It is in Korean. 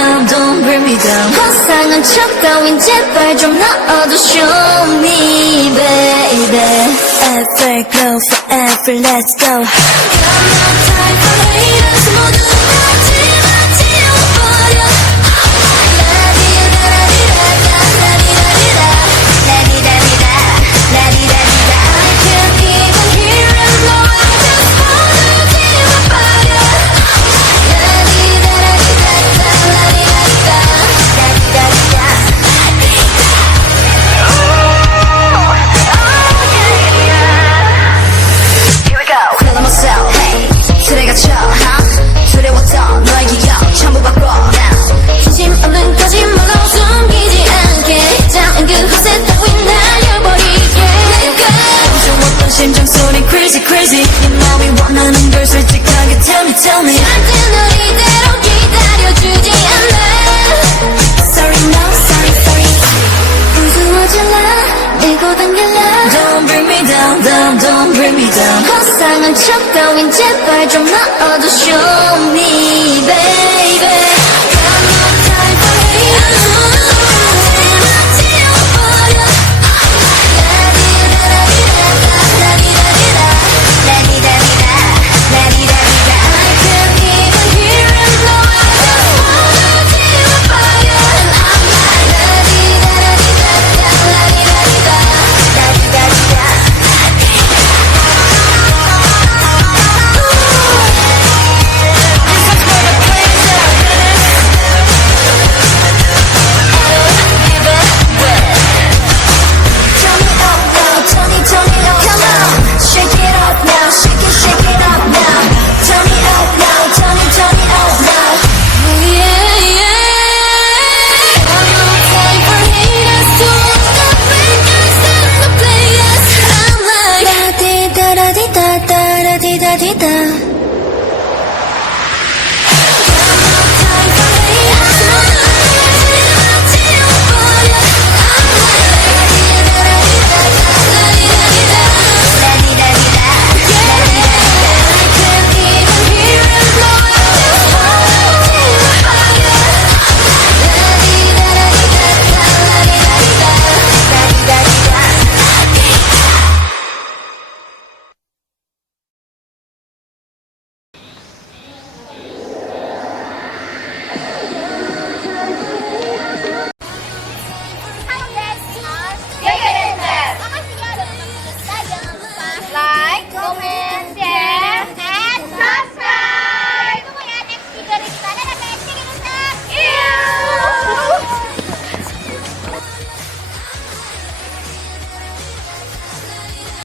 down, don't bring me down. 화상한 척 따윈 제발 좀 넣어도 show me, baby. Everglow forever, let's go. Got no time for haters, 모두 다 지워버려. 두려웠던 너의 기억 전부 바꿔 진심 없는 거짓말로 숨기지 않게 작은 그곳에 따윈 날려버리게 무서웠던 심장소리 crazy crazy 네 마음이 원하는 걸 솔직하게 tell me tell me 절대 널 이대로 기다려주지 않아 Sorry no sorry sorry 우스워질라 밀고 당길라 Don't bring me down down don't bring me down 화상한 척 따윈 제발 좀 넣어도 show me baby